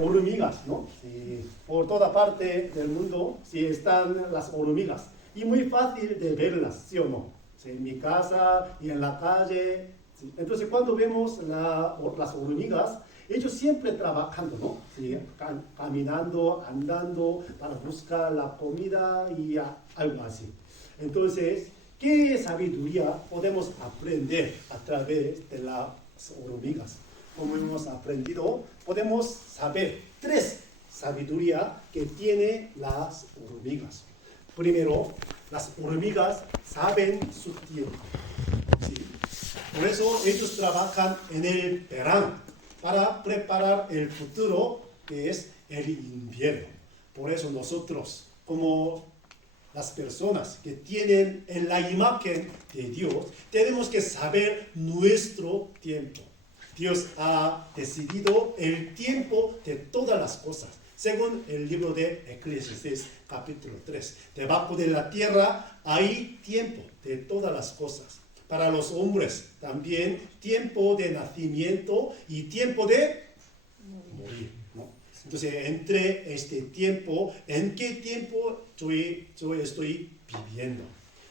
hormigas, ¿no? Sí, por toda parte del mundo sí están las hormigas. Y muy fácil de verlas, ¿sí o no? Sí, en mi casa y en la calle. Sí. Entonces, cuando vemos las hormigas, ellos siempre trabajando, ¿no? Sí, caminando, andando para buscar la comida y algo así. Entonces, ¿qué sabiduría podemos aprender a través de las hormigas? Como hemos aprendido, podemos saber 3 sabidurías que tienen las hormigas. Primero, las hormigas saben su tiempo. ¿Sí? Por eso ellos trabajan en el verano para preparar el futuro, que es el invierno. Por eso nosotros, como las personas que tienen en la imagen de Dios, tenemos que saber nuestro tiempo. Dios ha decidido el tiempo de todas las cosas, según el libro de Eclesiastés capítulo 3. Debajo de la tierra hay tiempo de todas las cosas. Para los hombres también tiempo de nacimiento y tiempo de morir, ¿no? Entonces, entre este tiempo, ¿en qué tiempo yo estoy viviendo?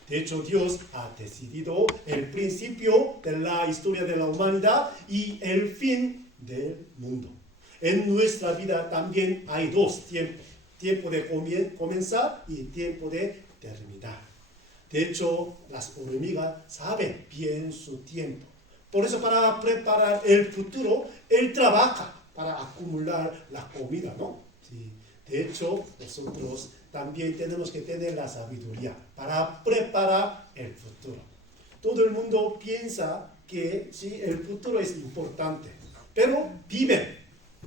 De hecho, Dios ha decidido el principio de la historia de la humanidad y el fin del mundo. En nuestra vida también hay 2 tiempos. Tiempo de comenzar y tiempo de terminar. De hecho, las hormigas saben bien su tiempo. Por eso, para preparar el futuro, él trabaja para acumular la comida, ¿no? Sí. De hecho, nosotros también tenemos que tener la sabiduría para preparar el futuro. Todo el mundo piensa que sí, el futuro es importante, pero viven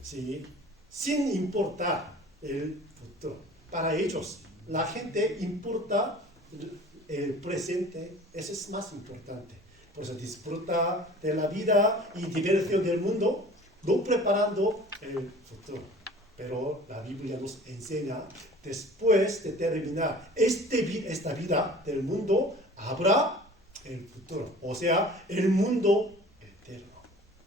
sí, sin importar el futuro. Para ellos, la gente importa el presente, eso es más importante. Por eso disfruta de la vida y diversión del mundo, no preparando el futuro. Pero la Biblia nos enseña, después de terminar esta vida del mundo, habrá el futuro, o sea, el mundo eterno.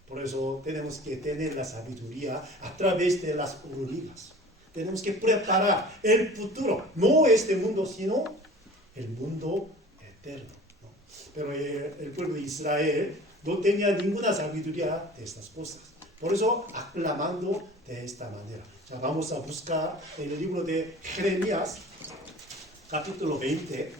Por eso tenemos que tener la sabiduría a través de las hormigas. Tenemos que preparar el futuro, no este mundo, sino el mundo eterno, ¿no? Pero el pueblo de Israel no tenía ninguna sabiduría de estas cosas. Por eso, aclamando de esta manera. Ya vamos a buscar en el libro de Jeremías, capítulo 20.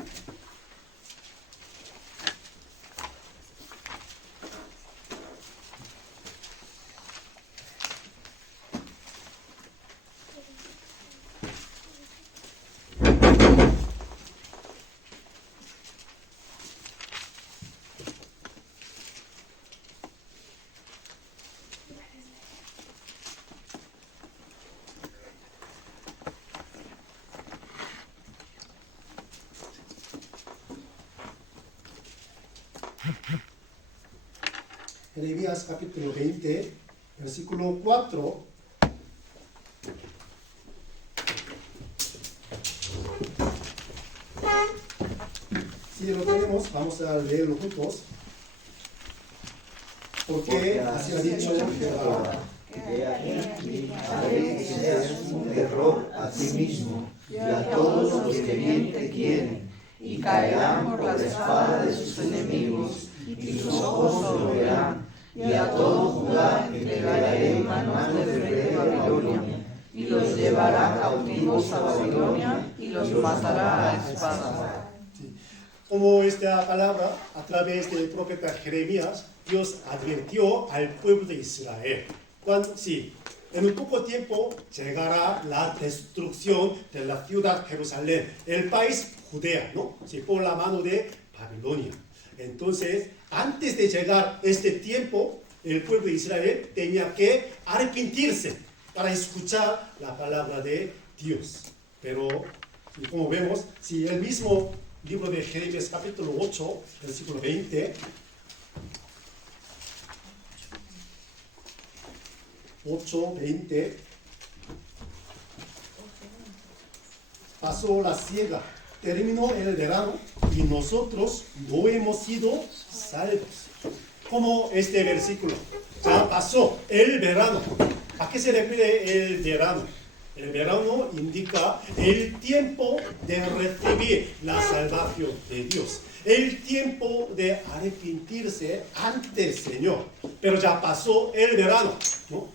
Jeremías capítulo 20, versículo 4. Si lo tenemos, vamos a leerlo juntos. Porque así ha dicho Jehová. He aquí, haré que seas un terror a ti mismo y a todos los que bien te quieren, y caerán por la espada de sus enemigos, y sus ojos lo verán, y a todo Judá entregaré en manos del rey de Babilonia, y los llevará cautivos a Babilonia, y los matará a espada. Sí. Como esta palabra, a través del profeta Jeremías, Dios advirtió al pueblo de Israel. Sí, en un poco tiempo llegará la destrucción de la ciudad Jerusalén, el país Judea, ¿no? Sí, por la mano de Babilonia. Entonces, antes de llegar este tiempo, el pueblo de Israel tenía que arrepentirse para escuchar la palabra de Dios. Pero, como vemos, si el mismo libro de Jeremías capítulo 8, versículo 20, 8:20, pasó la siega, terminó el verano y nosotros no hemos sido salvos. Como este versículo, ya pasó el verano ¿A qué se refiere el verano? El verano indica el tiempo de recibir la salvación de Dios, el tiempo de arrepentirse ante el Señor. Pero ya pasó el verano, ¿no?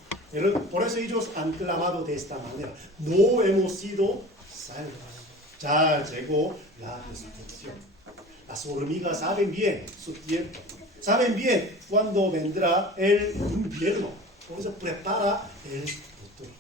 Por eso ellos han clamado de esta manera: no hemos sido salvos. Ya llegó la resurrección. Las hormigas saben bien su tiempo, saben bien cuándo vendrá el invierno. Por eso prepara el futuro.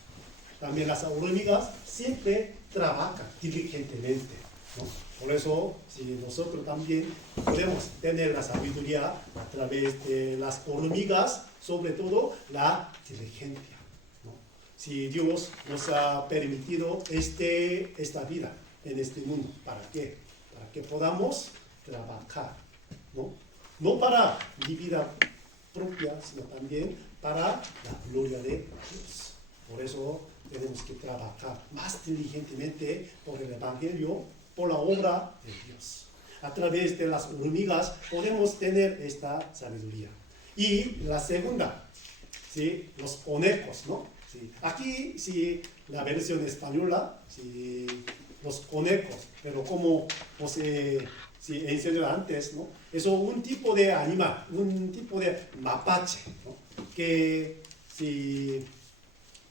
También las hormigas siempre trabajan diligentemente, ¿no? Por eso, si nosotros también podemos tener la sabiduría a través de las hormigas, sobre todo la diligencia, ¿no? Si Dios nos ha permitido esta vida en este mundo, ¿para qué? Para que podamos trabajar, ¿no? No para mi vida propia, sino también para la gloria de Dios. Por eso tenemos que trabajar más diligentemente por el Evangelio, por la obra de Dios. A través de las hormigas podemos tener esta sabiduría. Y la segunda, ¿sí? Los conejos, ¿no? ¿Sí? Aquí, sí, la versión española, sí, los conejos, pero como os enseñé antes, ¿no? Es un tipo de animal, un tipo de mapache, ¿no? Que si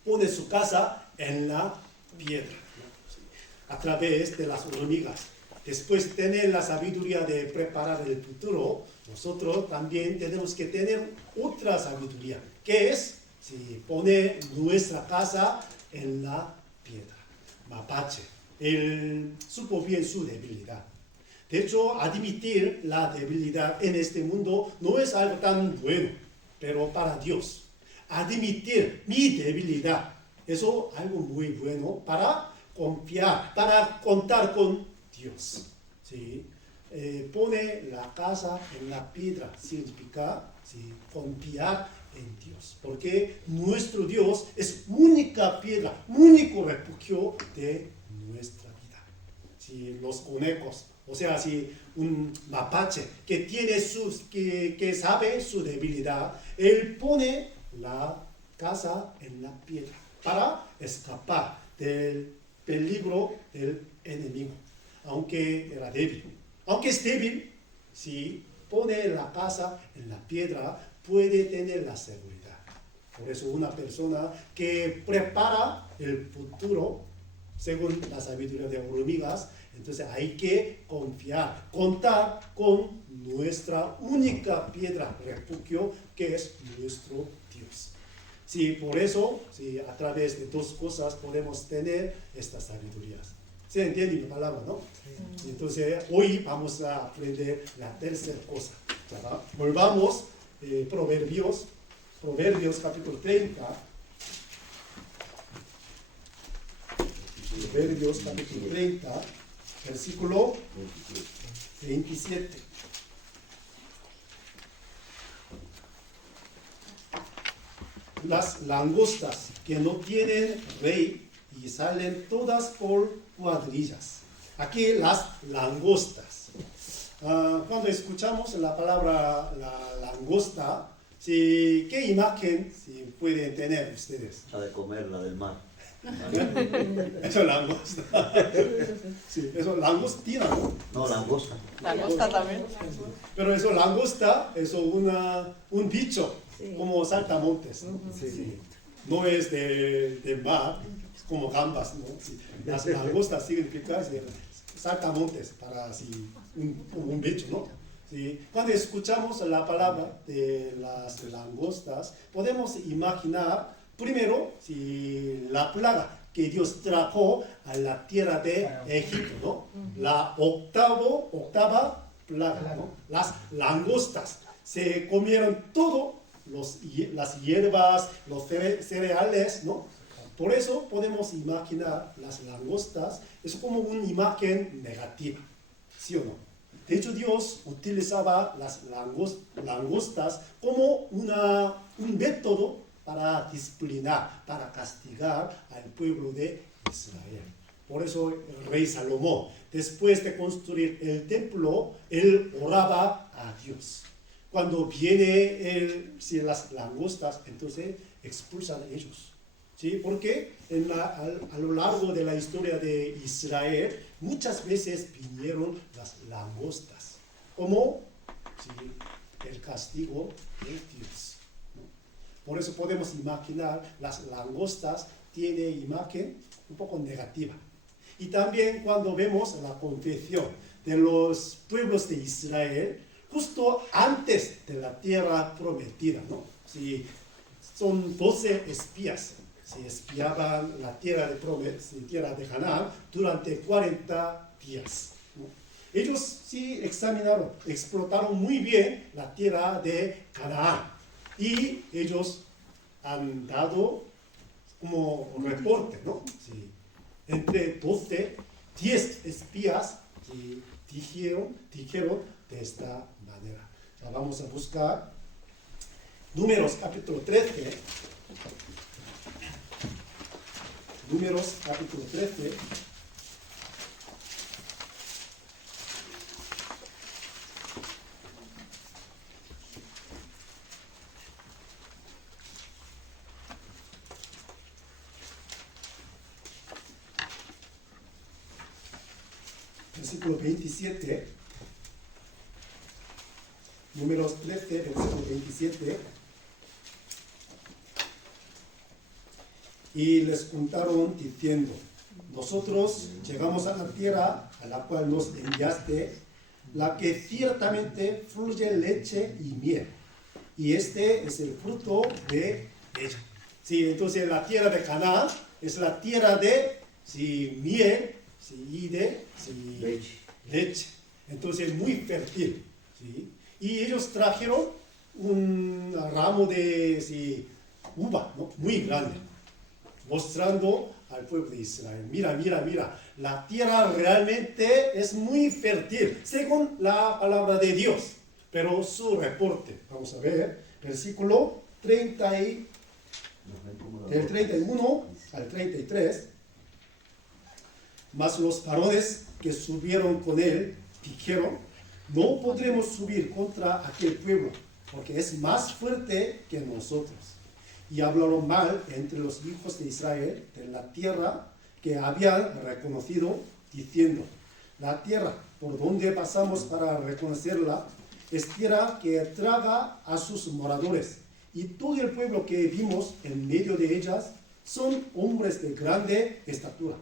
pone su casa en la piedra, ¿no? A través de las hormigas. Después de tener la sabiduría de preparar el futuro, nosotros también tenemos que tener otra sabiduría, que es si pone nuestra casa en la piedra. Mapache, él supo bien su debilidad. De hecho, admitir la debilidad en este mundo no es algo tan bueno, pero para Dios, admitir mi debilidad, eso es algo muy bueno para confiar, para contar con Dios. ¿Sí? Pone la casa en la piedra, significa, ¿sí?, confiar en Dios, porque nuestro Dios es única piedra, único refugio de nuestra vida. ¿Sí? Los conejos, o sea, si un mapache que sabe su debilidad, él pone la casa en la piedra para escapar del peligro del enemigo, aunque era débil. Aunque es débil, si pone la casa en la piedra, puede tener la seguridad. Por eso una persona que prepara el futuro, según la sabiduría de hormigas, entonces hay que confiar, contar con nuestra única piedra, refugio, que es nuestro Dios. Sí, por eso, sí, a través de dos cosas podemos tener estas sabidurías. ¿Se entiende mi palabra, no? Sí. Entonces, hoy vamos a aprender la tercera cosa. ¿Verdad? Volvamos, Proverbios capítulo 30. Proverbios capítulo 30, versículo 27. Las langostas que no tienen rey y salen todas por cuadrillas. Aquí las langostas. Cuando escuchamos la palabra la langosta, ¿sí? ¿Qué imagen pueden tener ustedes? La de comer, la del mar. Eso es langosta. Sí, eso es langostina, ¿no? No, langosta. Langosta también. Pero eso langosta es un bicho, sí, como saltamontes, ¿no? Sí. Sí. No es de mar, es como gambas, ¿no? Sí. Las langostas significan saltamontes, para así, un bicho, ¿no? Sí. Cuando escuchamos la palabra de las langostas, podemos imaginar primero la plaga que Dios trajo a la tierra de Egipto, ¿no? La octava plaga, ¿no? Las langostas se comieron todo, las hierbas, los cereales, ¿no? Por eso podemos imaginar las langostas, es como una imagen negativa, ¿sí o no? De hecho, Dios utilizaba las langostas como un método para disciplinar, para castigar al pueblo de Israel. Por eso el rey Salomón, después de construir el templo, él oraba a Dios. Cuando viene las langostas, entonces expulsan a ellos. ¿sí? Porque a lo largo de la historia de Israel, muchas veces vinieron las langostas, como ¿sí? el castigo de Dios, ¿no? Por eso podemos imaginar, las langostas tienen imagen un poco negativa. Y también cuando vemos la confesión de los pueblos de Israel, justo antes de la tierra prometida, ¿no? Sí, son 12 espías, se espiaban la tierra de Canaán durante 40 días, ¿no? Ellos sí examinaron, explotaron muy bien la tierra de Canaán y ellos han dado como reporte, ¿no? Sí. Entre 12, 10 espías sí, dijeron de esta manera. Ya vamos a buscar Números capítulo 13. Números capítulo 13. Versículo 27. Números 13, versículo 27. Y les contaron diciendo: nosotros llegamos a la tierra a la cual nos enviaste, la que ciertamente fluye leche y miel, y este es el fruto de ella. Sí, entonces la tierra de Canaán es la tierra de sí, miel sí, y de sí, leche. Entonces muy fértil. ¿Sí? Y ellos trajeron un ramo de sí, uva, ¿no? Muy grande, mostrando al pueblo de Israel: mira, mira, mira, la tierra realmente es muy fértil, según la palabra de Dios. Pero su reporte, vamos a ver, versículo 30 del 31 al 33. Mas los varones que subieron con él dijeron: no podremos subir contra aquel pueblo, porque es más fuerte que nosotros. Y hablaron mal entre los hijos de Israel de la tierra que habían reconocido, diciendo: la tierra por donde pasamos para reconocerla es tierra que traga a sus moradores, y todo el pueblo que vimos en medio de ellas son hombres de grande estatura.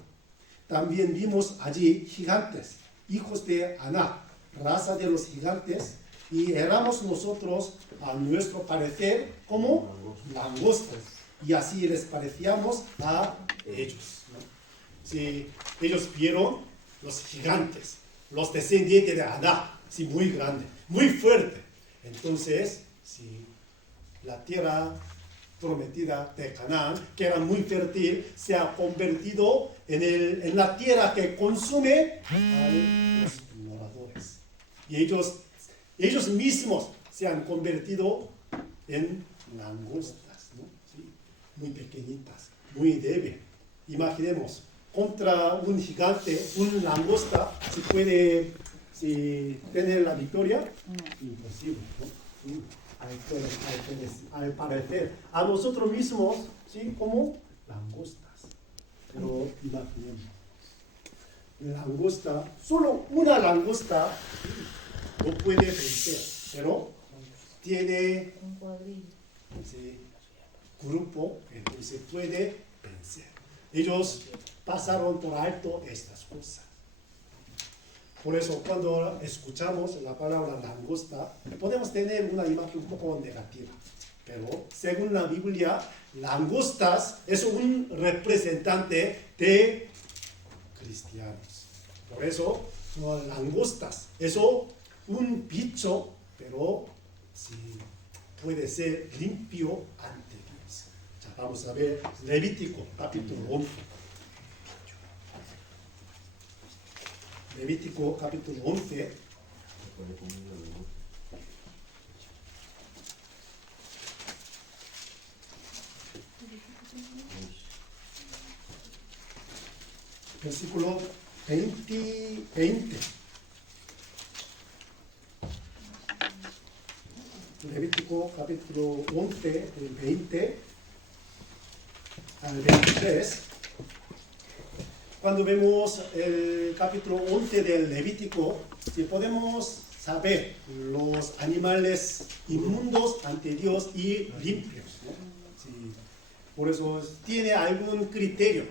También vimos allí gigantes, hijos de Aná, raza de los gigantes, y éramos nosotros, a nuestro parecer, como langostas, y así les parecíamos a ellos, ¿no? Sí, ellos vieron los gigantes, los descendientes de Aná, sí, muy grande, muy fuerte. Entonces, sí, la tierra prometida de Canaán, que era muy fértil, se ha convertido en la tierra que consume a los moradores. Y ellos mismos se han convertido en langostas, ¿no? ¿Sí? Muy pequeñitas, muy débiles. Imaginemos, contra un gigante, un langosta, ¿se puede tener la victoria? Imposible, ¿no? ¿Sí? Al parecer, a nosotros mismos, ¿sí? Como langostas. Pero imaginemos, langosta, solo una langosta no puede vencer, pero tiene ese grupo, entonces puede vencer. Ellos pasaron por alto estas cosas. Por eso, cuando escuchamos la palabra langosta, podemos tener una imagen un poco negativa. Pero, según la Biblia, langostas es un representante de cristianos. Por eso, langostas, eso un bicho, pero sí puede ser limpio ante Dios. Ya vamos a ver Levítico, capítulo 11. Levítico capítulo 11. Versículo 20. Levítico capítulo 11, el 20. al 23, cuando vemos el capítulo 11 del Levítico, si podemos saber los animales inmundos ante Dios y limpios, ¿no? Sí, por eso tiene algún criterio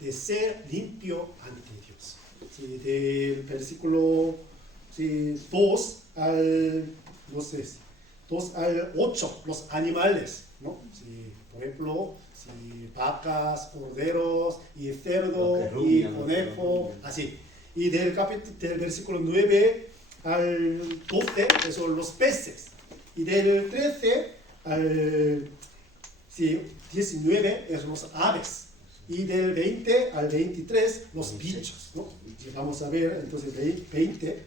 de ser limpio ante Dios. Sí, del versículo 2 al, no sé, 2 al 8, los animales, ¿no? Sí, por ejemplo, vacas, corderos, y cerdo, y conejo, así. Y del versículo 9 al 12, que son los peces. Y del 13 al 19, es los aves. Y del 20 al 23, los bichos, ¿no? Y vamos a ver, entonces, 20.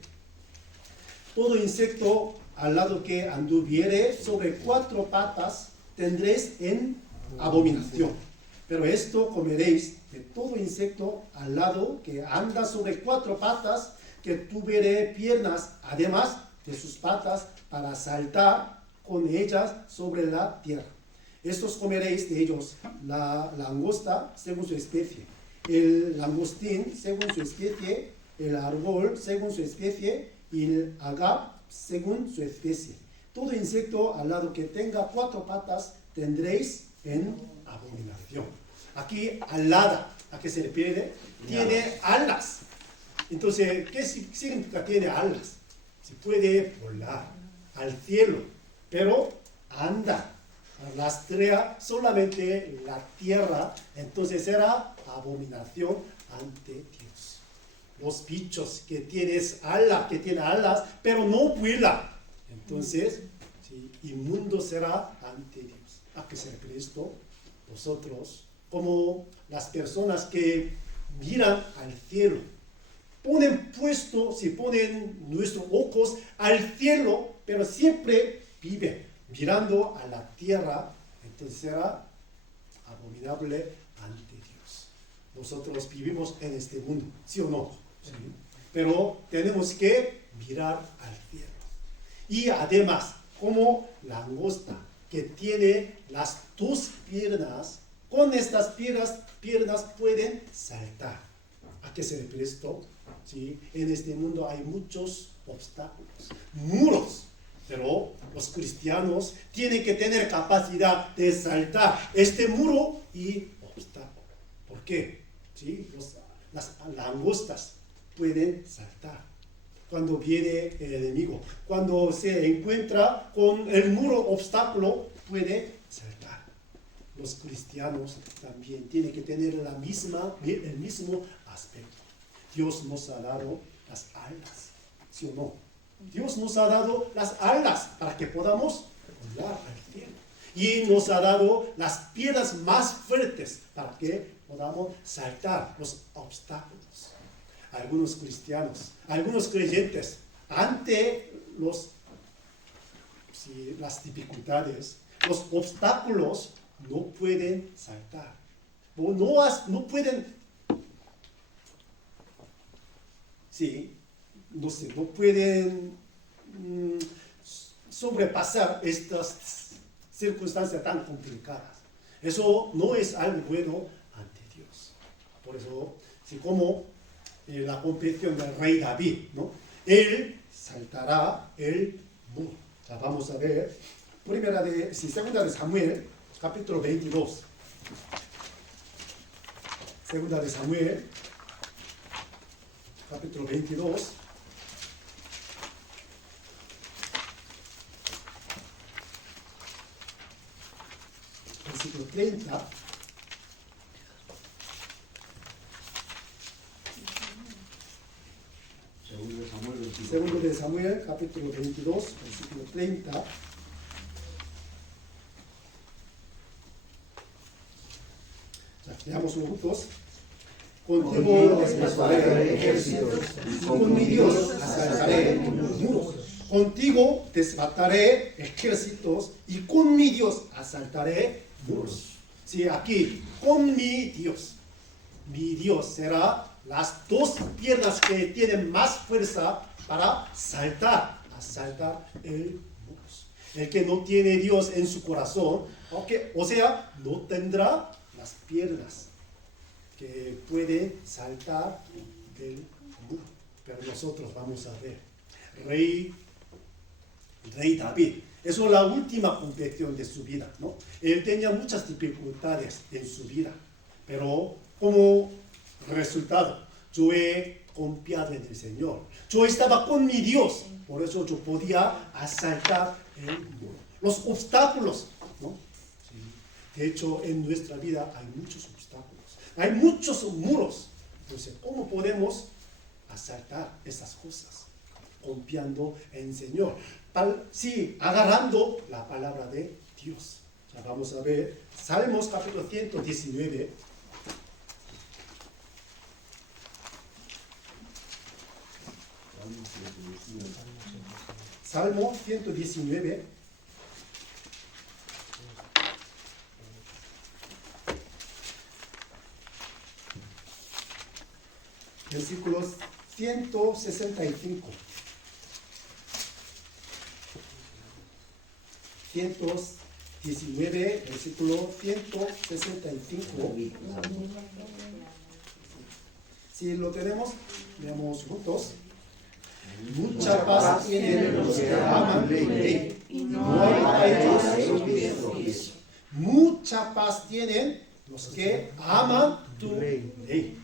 Todo insecto al lado que anduviere sobre 4 patas tendréis en abominación. Pero esto comeréis de todo insecto al lado que anda sobre 4 patas, que tuviere piernas, además de sus patas, para saltar con ellas sobre la tierra. Estos comeréis de ellos: la langosta según su especie, el langostín según su especie, el árbol según su especie, y el agap según su especie. Todo insecto al lado que tenga 4 patas tendréis en abominación. Aquí, alada, ¿a qué se le pide? Tiene alas. Entonces, ¿qué significa tiene alas? Se puede volar al cielo, pero anda, rastrea solamente la tierra, entonces será abominación ante Dios. Los bichos que tienen alas, pero no vuela, entonces inmundo será ante Dios. ¿A qué se refiere esto? Nosotros, como las personas que miran al cielo, ponen nuestros ojos al cielo, pero siempre viven mirando a la tierra, entonces será abominable ante Dios. Nosotros vivimos en este mundo, ¿sí o no? Sí. Pero tenemos que mirar al cielo. Y además, como langosta, que tiene las 2 piernas, con estas piernas pueden saltar. ¿A qué se refiere esto? ¿Sí? En este mundo hay muchos obstáculos, muros, pero los cristianos tienen que tener capacidad de saltar este muro y obstáculo. ¿Por qué? ¿Sí? Las langostas pueden saltar cuando viene el enemigo. Cuando se encuentra con el muro obstáculo, puede saltar. Los cristianos también tienen que tener el mismo aspecto. Dios nos ha dado las alas, ¿sí o no? Dios nos ha dado las alas para que podamos volar al cielo. Y nos ha dado las piernas más fuertes para que podamos saltar los obstáculos. Algunos cristianos, algunos creyentes, ante las dificultades, los obstáculos, no pueden saltar. No pueden, no pueden sobrepasar estas circunstancias tan complicadas. Eso no es algo bueno ante Dios. Por eso, como la comprensión del rey David, ¿no? Él saltará el muro. Ya vamos a ver, segunda de Samuel, capítulo 22. Segunda de Samuel, capítulo 22. Versículo 30. Segundo de Samuel, capítulo 22, versículo 30. Leámoslo juntos. Contigo desbataré ejércitos, y con mi Dios asaltaré muros. Contigo desbataré ejércitos, y con mi Dios asaltaré muros. Sí, aquí, con mi Dios. Mi Dios será las 2 piernas que tienen más fuerza para saltar el muro. El que no tiene Dios en su corazón, o sea, no tendrá la las piernas que puede saltar del muro. Pero nosotros vamos a ver. Rey David. Eso es la última competición de su vida, ¿no? Él tenía muchas dificultades en su vida, pero como resultado, yo he confiado en el Señor. Yo estaba con mi Dios, por eso yo podía asaltar los obstáculos, ¿no? Sí. De hecho, en nuestra vida hay muchos obstáculos, hay muchos muros. Entonces, ¿cómo podemos asaltar esas cosas? Confiando en el Señor. Sí, agarrando la palabra de Dios. Ya vamos a ver Salmos capítulo 119. Salmo 119. Versículos 165. 119, versículo 165. Si lo tenemos, veamos juntos. Mucha paz tienen los que aman tu ley, y no hay para ellos tropiezo. Mucha paz tienen los que aman tu ley.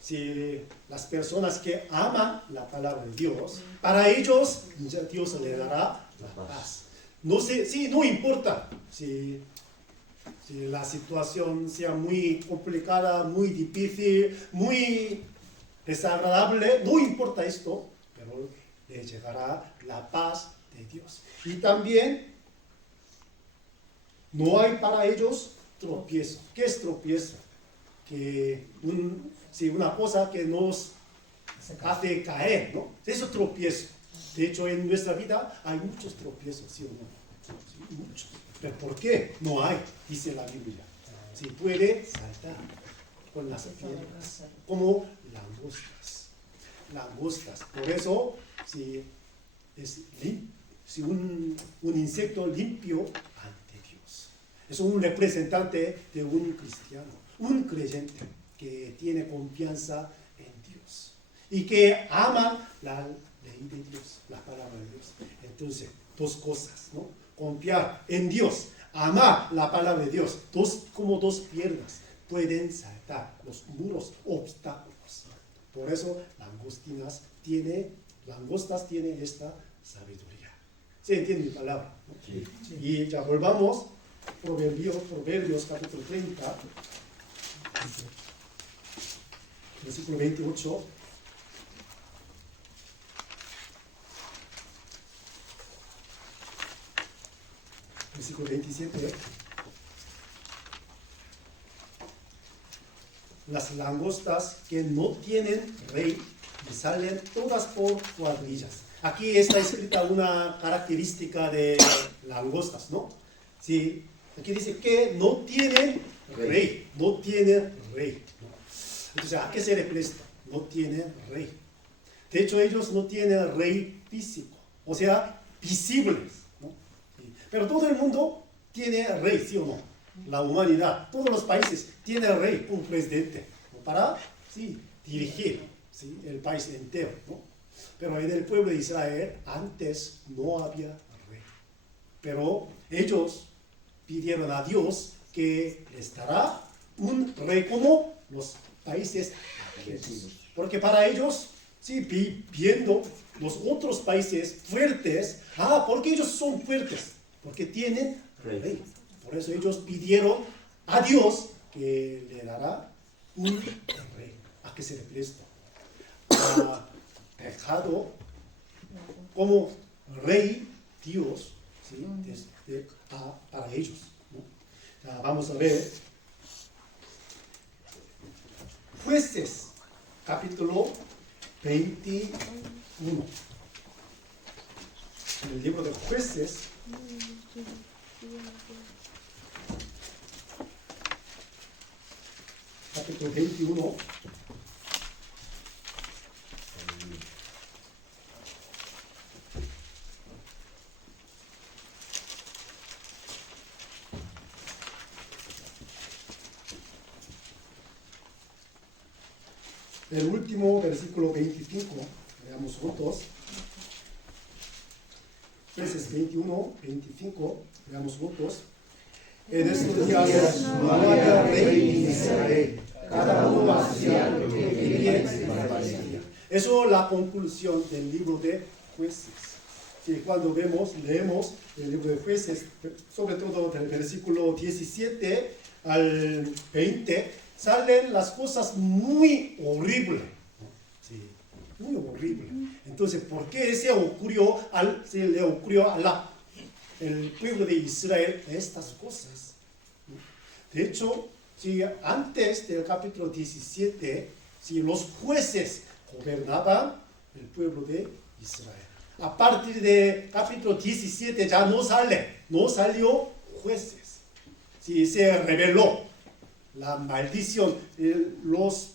Si las personas que aman la palabra de Dios, para ellos Dios le dará la paz. No sé, sí, no importa si la situación sea muy complicada, muy difícil, muy desagradable, no importa esto, pero le llegará la paz de Dios. Y también no hay para ellos tropiezo. ¿Qué es tropiezo? Que una cosa que nos hace caer, ¿no? Eso es tropiezo. De hecho, en nuestra vida hay muchos tropiezos, ¿sí o no? Sí, muchos. ¿Pero por qué? No hay, dice la Biblia. Si puede saltar con las piedras, como langostas. Langostas. Por eso, si un insecto limpio ante Dios. Es un representante de un cristiano, un creyente que tiene confianza en Dios y que ama la ley de Dios, la palabra de Dios. Entonces, dos cosas, ¿no? Confiar en Dios, amar la palabra de Dios, como dos piernas pueden saltar los muros, obstáculos. Por eso, langostas tienen esta sabiduría. ¿Se entiende mi palabra? ¿No? Sí. Y ya volvamos, Proverbios capítulo 30, versículo 28. Versículo 27. Las langostas que no tienen rey y salen todas por cuadrillas. Aquí está escrita una característica de langostas, ¿no? Sí, aquí dice que no tienen rey, no tienen rey, ¿no? Entonces, ¿a qué se representa? No tienen rey. De hecho, ellos no tienen rey físico, o sea, visibles, ¿no? Sí. Pero todo el mundo tiene rey, ¿sí o no? La humanidad, todos los países tienen rey, un presidente, ¿no? Para, sí, dirigir, ¿sí?, el país entero, ¿no? Pero en el pueblo de Israel antes no había rey. Pero ellos pidieron a Dios que les dará un rey como los países vecinos. Porque para ellos, sí, viendo los otros países fuertes, porque ellos son fuertes, porque tienen rey. Por eso ellos pidieron a Dios que le dará un rey. ¿A qué se refiere esto? Dejado como rey Dios, ¿sí?, para ellos, ¿no? Vamos a ver Jueces capítulo 21. En el libro de Jueces capítulo 21. el último versículo 25, veamos juntos. Jueces 21, 25, veamos juntos. En estos días no había rey en Israel, cada uno hacía lo que bien le parecía. Eso es la conclusión del libro de Jueces. Sí, cuando leemos el libro de Jueces, sobre todo del versículo 17 al 20, salen las cosas muy horribles. Sí, muy horribles. Entonces, ¿por qué se le ocurrió a el pueblo de Israel estas cosas? De hecho, si antes del capítulo 17, si los jueces gobernaban el pueblo de Israel. A partir del capítulo 17 ya no salió jueces. Si se reveló la maldición, las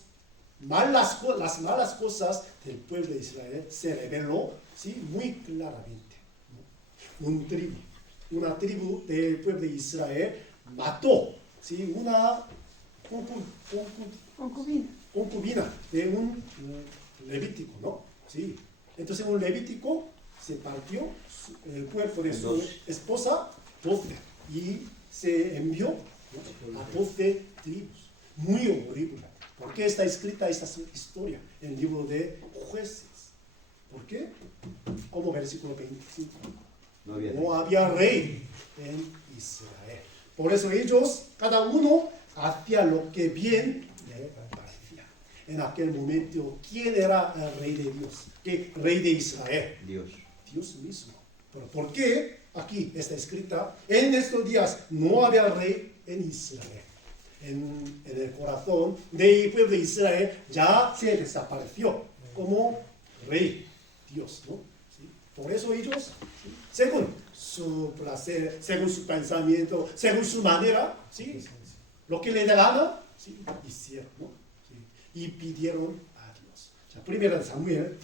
malas cosas del pueblo de Israel se reveló, ¿sí?, muy claramente. Una tribu del pueblo de Israel mató, ¿sí?, una concubina de un levítico, ¿no? Sí. Entonces un levítico se partió el cuerpo de su esposa 12 y se envió, ¿no?, a 12 tribus. Muy horrible. ¿Por qué está escrita esta historia en el libro de Jueces? ¿Por qué? Como versículo 25. No había rey en Israel. Por eso ellos, cada uno, hacía lo que bien le parecía. En aquel momento, ¿quién era el rey de Dios? ¿Qué rey de Israel? Dios. Dios mismo. ¿Pero por qué? Aquí está escrita, en estos días no había rey en Israel. En el corazón del pueblo de Israel ya se desapareció como rey Dios, ¿no? ¿Sí? Por eso ellos, ¿sí?, según su placer, según su pensamiento, según su manera, ¿sí?, lo que le da gana, ¿sí?, hicieron, ¿no? ¿Sí? Y pidieron a Dios. O sea, primera de Samuel,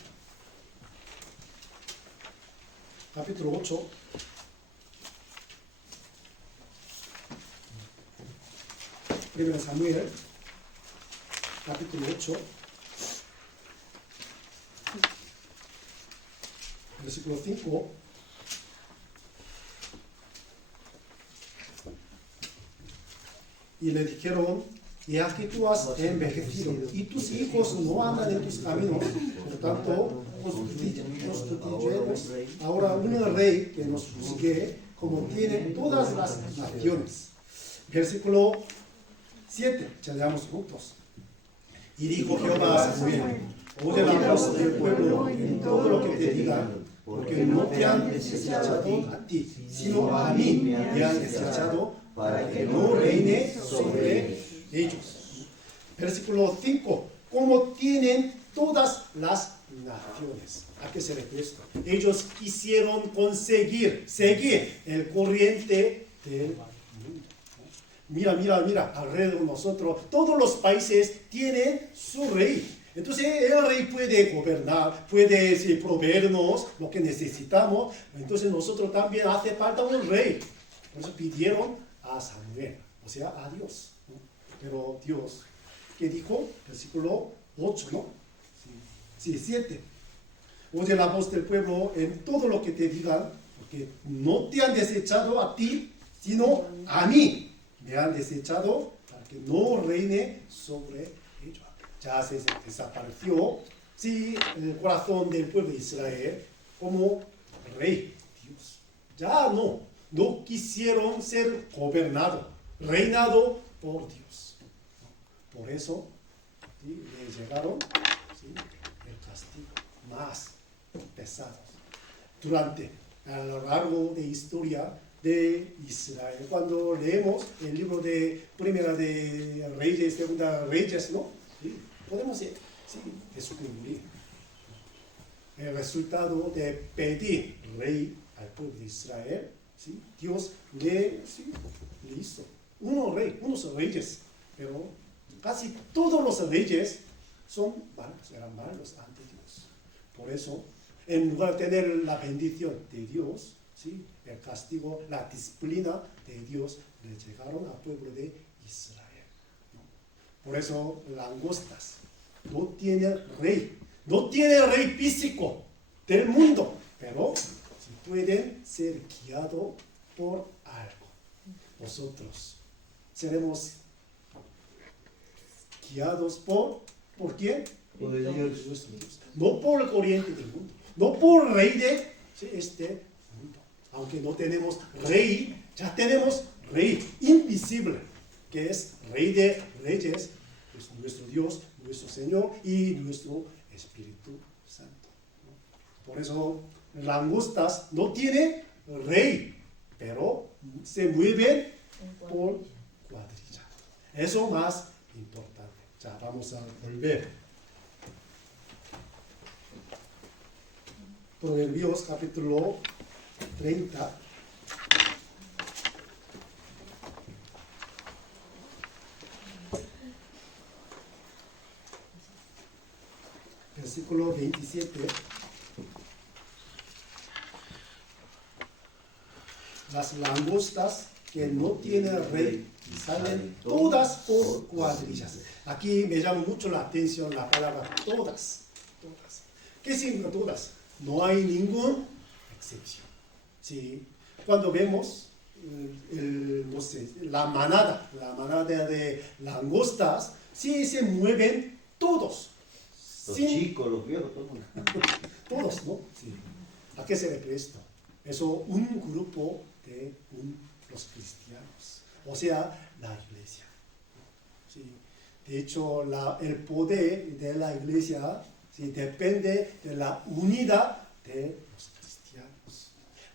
capítulo 8. Primera de Samuel, capítulo 8, versículo 5. Y le dijeron, y aquí tú has envejecido, y tus hijos no andan en tus caminos, por tanto, constituyemos ahora un rey que nos juzgue como tienen todas las naciones. Versículo 7, ya leamos juntos. Y dijo Jehová a Samuel, oye la voz del pueblo en todo lo que te digan, porque no te han desechado a ti, sino a mí me han desechado, para que no reine sobre ellos. Versículo 5, como tienen todas las naciones. ¿A qué se refiere esto? Ellos quisieron seguir el corriente del mundo. Mira, alrededor de nosotros, todos los países tienen su rey. Entonces el rey puede gobernar, puede proveernos lo que necesitamos. Entonces nosotros también hace falta un rey. Por eso pidieron a Samuel, o sea, a Dios, ¿no? Pero Dios, ¿qué dijo? Versículo 8, ¿no? Sí, 7. Oye la voz del pueblo en todo lo que te digan, porque no te han desechado a ti, sino a mí. Me han desechado para que no reine sobre ellos. Ya se desapareció, sí, el corazón del pueblo de Israel como rey Dios. Ya no quisieron ser gobernados, reinado por Dios. Por eso, ¿sí?, les llegaron, ¿sí?, el castigo más pesado. A lo largo de historia de Israel, cuando leemos el libro de Primera de Reyes, Segunda Reyes, ¿no? ¿Sí? Podemos descubrir el resultado de pedir rey al pueblo de Israel. ¿Sí? Dios le hizo unos reyes, pero casi todos los reyes eran malos ante Dios. Por eso, en lugar de tener la bendición de Dios, ¿sí?, el castigo, la disciplina de Dios le llegaron al pueblo de Israel, ¿no? Por eso langostas, no tiene rey. No tiene rey físico del mundo, pero sí pueden ser guiados por algo. Nosotros seremos guiados ¿por quién? Por Dios. No por la corriente del mundo, no por rey de este mundo. Aunque no tenemos rey, ya tenemos rey invisible, que es rey de reyes, es nuestro Dios, nuestro Señor y nuestro Espíritu Santo. Por eso langostas no tiene rey, pero se mueven por cuadrilla. Eso más importante. Ya vamos a volver. Proverbios capítulo 30. Versículo 27. Las langostas que no tienen rey salen todas por cuadrillas. Aquí me llama mucho la atención la palabra todas. Todas. ¿Qué significa todas? No hay ninguna excepción. ¿Sí? Cuando vemos no sé, la manada de langostas, sí se mueven todos. Los Sí. chicos, los viejos, todos. Todos, ¿no? Sí. ¿A qué se refiere esto? Eso, un grupo de los cristianos, o sea, la iglesia. Sí. De hecho, el poder de la iglesia sí, depende de la unidad de los cristianos.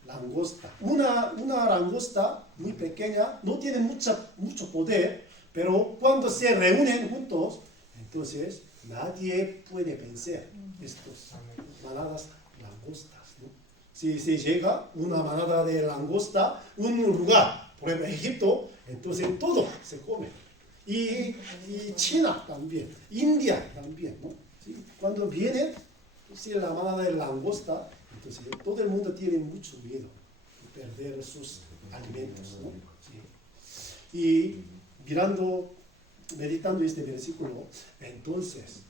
Langosta. Una langosta muy pequeña no tiene mucho poder, pero cuando se reúnen juntos, entonces nadie puede vencer estas manadas langostas. ¿No? Si se llega una manada de langosta, un lugar, por ejemplo Egipto, entonces todo se come. Y China también, India también. ¿No? ¿Sí? Cuando viene la manada de langosta, entonces todo el mundo tiene mucho miedo de perder sus alimentos. ¿No? Sí. Y meditando este versículo, entonces,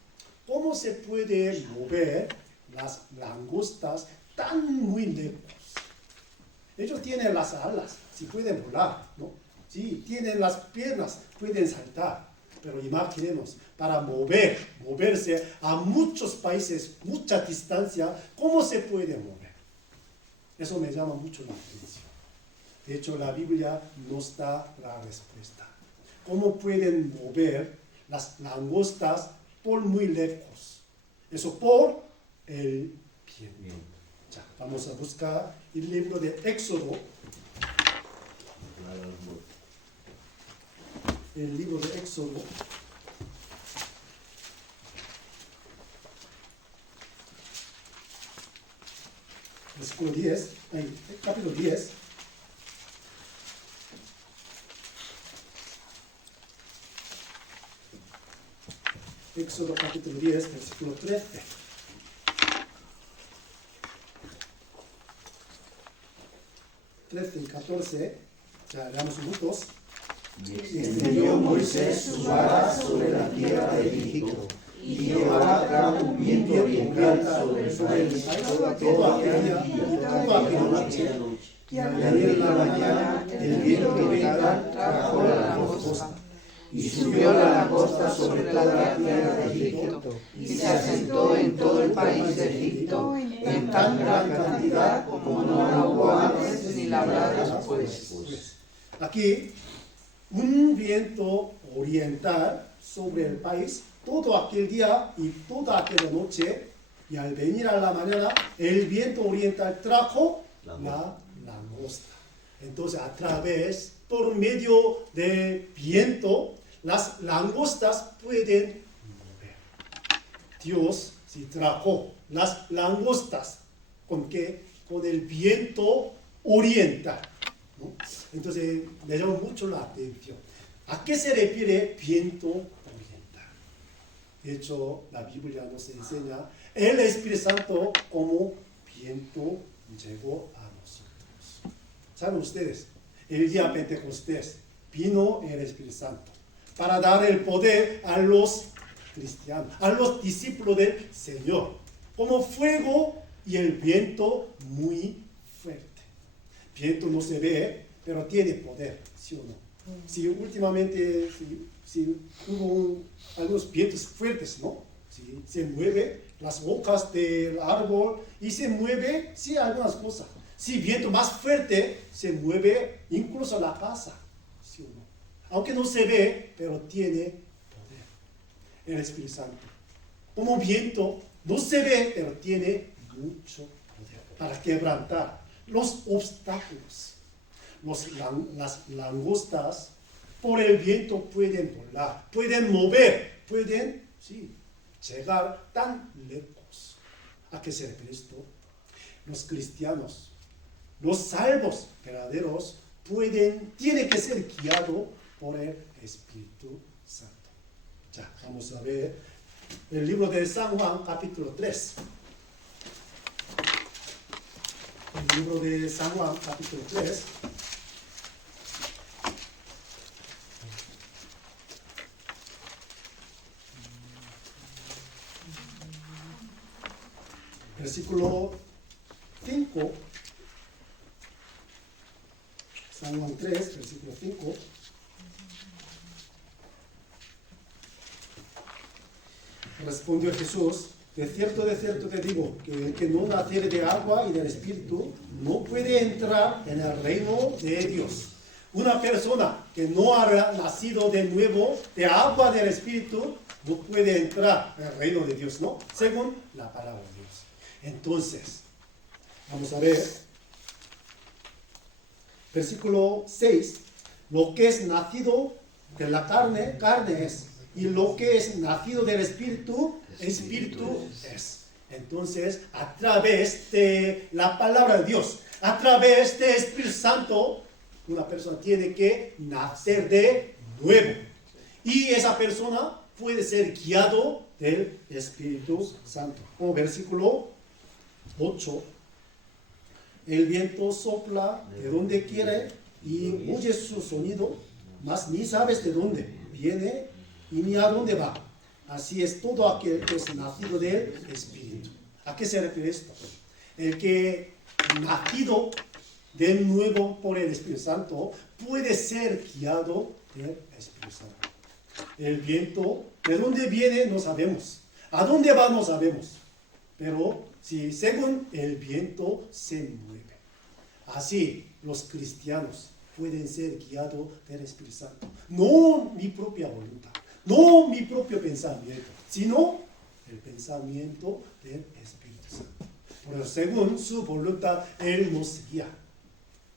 ¿cómo se puede mover las langostas tan muy lejos? Ellos tienen las alas, sí pueden volar, ¿no? Sí, tienen las piernas, pueden saltar. Pero imaginemos, para moverse a muchos países, mucha distancia, ¿cómo se puede mover? Eso me llama mucho la atención. De hecho, la Biblia nos da la respuesta. ¿Cómo pueden mover las langostas por muy lejos? Eso por el viento. Ya, vamos a buscar el libro de Éxodo. El libro de Éxodo. Versículo 10, capítulo 10. Éxodo capítulo 10, versículo 13. Y 14, ya leamos juntos. Extendió Moisés su vara sobre la tierra de Egipto, y llevará a cabo un viento oriental sobre el país todo aquel día y toda aquella noche. Y al venir en la mañana, el viento oriental trajo la langosta. Y subió la langosta sobre toda la tierra de Egipto, y se asentó en todo el país de Egipto, en tan gran cantidad como no la hubo antes ni la habrá después. Aquí, un viento oriental sobre el país todo aquel día y toda aquella noche, y al venir a la mañana, el viento oriental trajo la langosta. Entonces, por medio del viento, las langostas pueden mover. Dios sí trajo las langostas. ¿Con qué? Con el viento oriental. ¿No? Entonces, me llama mucho la atención. ¿A qué se refiere viento oriental? De hecho, la Biblia nos enseña el Espíritu Santo como viento llegó a nosotros. ¿Saben ustedes? El día Pentecostés vino el Espíritu Santo para dar el poder a los cristianos, a los discípulos del Señor, como fuego y el viento muy fuerte. Viento no se ve, pero tiene poder, ¿sí o no? Si últimamente si hubo algunos vientos fuertes, ¿no? Si se mueve las hojas del árbol y se mueve, sí, algunas cosas. Si viento más fuerte, se mueve incluso la casa, ¿sí o no? Aunque no se ve, pero tiene poder. El Espíritu Santo. Como viento, no se ve, pero tiene mucho poder para quebrantar los obstáculos. Las langostas por el viento pueden volar, pueden mover, pueden, sí, llegar tan lejos. ¿A qué se refiere esto? Los cristianos, los salvos verdaderos, tienen que ser guiados por el Espíritu Santo. Ya, vamos a ver el libro de San Juan, capítulo 3. El libro de San Juan, capítulo 3. Versículo 5. San Juan 3, versículo 5. Respondió Jesús: de cierto te digo, que el que no naciere de agua y del Espíritu no puede entrar en el reino de Dios. Una persona que no ha nacido de nuevo de agua del Espíritu no puede entrar en el reino de Dios, ¿no? Según la palabra de Dios. Entonces, vamos a ver, versículo 6, lo que es nacido de la carne, carne es, y lo que es nacido del Espíritu, Espíritu es. Entonces, a través de la palabra de Dios, a través del Espíritu Santo, una persona tiene que nacer de nuevo. Y esa persona puede ser guiado del Espíritu Santo. O versículo 8. El viento sopla de donde quiere y oye su sonido, mas ni sabes de dónde viene y ni a dónde va. Así es todo aquel que es nacido del Espíritu. ¿A qué se refiere esto? El que nacido de nuevo por el Espíritu Santo puede ser guiado del Espíritu Santo. El viento, de dónde viene no sabemos, a dónde va no sabemos, pero si según el viento se mueve. Así los cristianos pueden ser guiados del Espíritu Santo. No mi propia voluntad, no mi propio pensamiento, sino el pensamiento del Espíritu Santo. Por eso, según su voluntad, Él nos guía.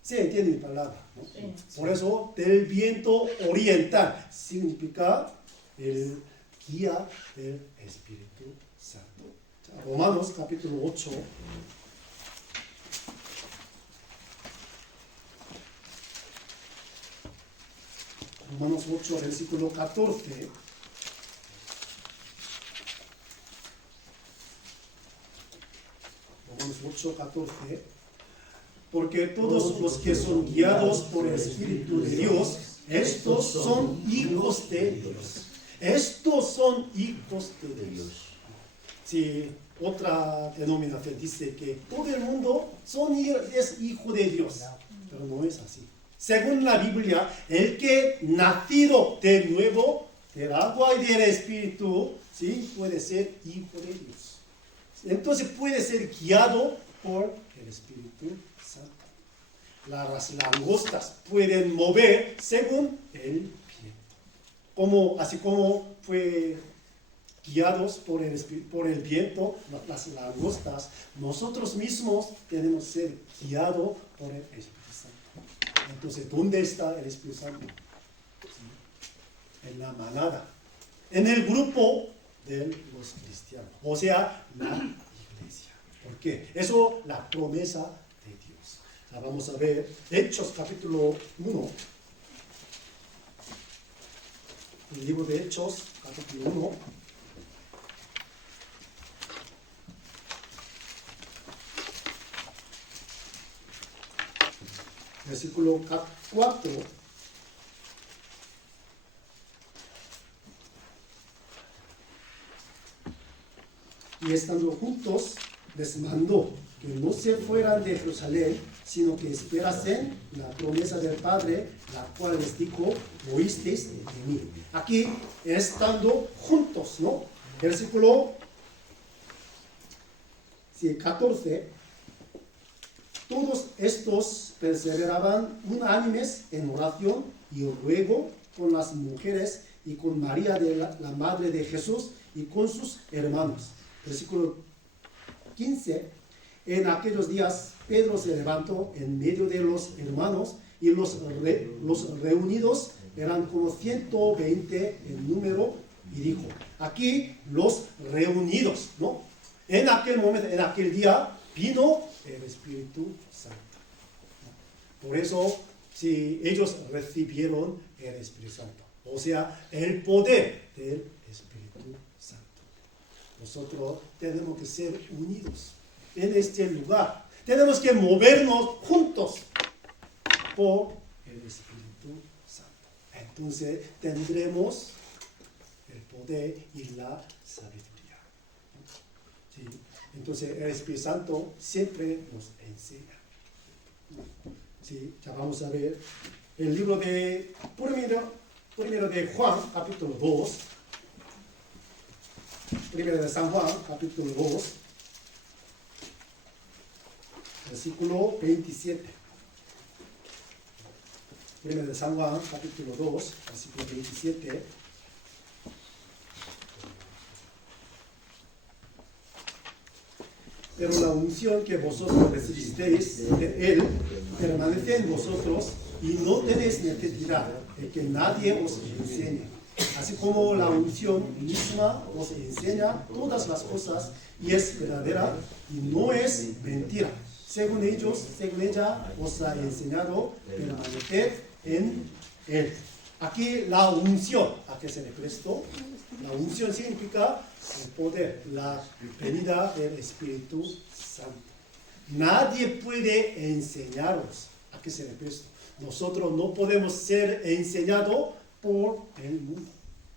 ¿Se entiende mi palabra? ¿No? Sí. Por eso, del viento oriental significa el guía del Espíritu Santo. Romanos capítulo 8. Romanos 8, versículo 14. Romanos 8, 14. Porque todos los que son guiados por el Espíritu de Dios, estos son hijos de Dios. Estos son hijos de Dios. Si otra denominación dice que todo el mundo es hijo de Dios, pero no es así. Según la Biblia, el que nacido de nuevo del agua y del Espíritu, ¿sí?, puede ser hijo de Dios. Entonces puede ser guiado por el Espíritu Santo. Las langostas pueden mover según el viento. Así como fue guiados por el viento, las langostas, nosotros mismos tenemos que ser guiados por el Espíritu Santo. Entonces, ¿dónde está el Espíritu Santo? En la manada, en el grupo de los cristianos, o sea, la iglesia. ¿Por qué? Eso es la promesa de Dios. Ya vamos a ver Hechos capítulo 1. El libro de Hechos capítulo 1. Versículo 4. y estando juntos les mandó que no se fueran de Jerusalén, sino que esperasen la promesa del Padre, la cual les dijo, oísteis de mí. Aquí, estando juntos, ¿no? Versículo 14. Todos estos perseveraban unánimes en oración y ruego con las mujeres y con María, la madre de Jesús, y con sus hermanos. Versículo 15. En aquellos días Pedro se levantó en medio de los hermanos y los reunidos eran como 120 en número y dijo, aquí los reunidos, ¿no? En aquel momento, en aquel día, vino el Espíritu Santo. Por eso, si ellos recibieron el Espíritu Santo, o sea, el poder del Espíritu Santo. Nosotros tenemos que ser unidos en este lugar. Tenemos que movernos juntos por el Espíritu Santo. Entonces tendremos el poder y la sabiduría. ¿Sí? Entonces el Espíritu Santo siempre nos enseña. ¿Sí? Ya vamos a ver el libro de primero de Juan, capítulo 2. Primero de San Juan, capítulo 2. Versículo 27. Primero de San Juan, capítulo 2, versículo 27. Pero la unción que vosotros recibisteis de Él permanece en vosotros y no tenéis necesidad de que nadie os enseñe. Así como la unción misma os enseña todas las cosas y es verdadera y no es mentira. Según ella os ha enseñado, permaneced en Él. Aquí la unción, ¿a qué se le prestó? La unción significa el poder, la venida del Espíritu Santo. Nadie puede enseñaros, ¿a qué se le prestó? Nosotros no podemos ser enseñados por el mundo,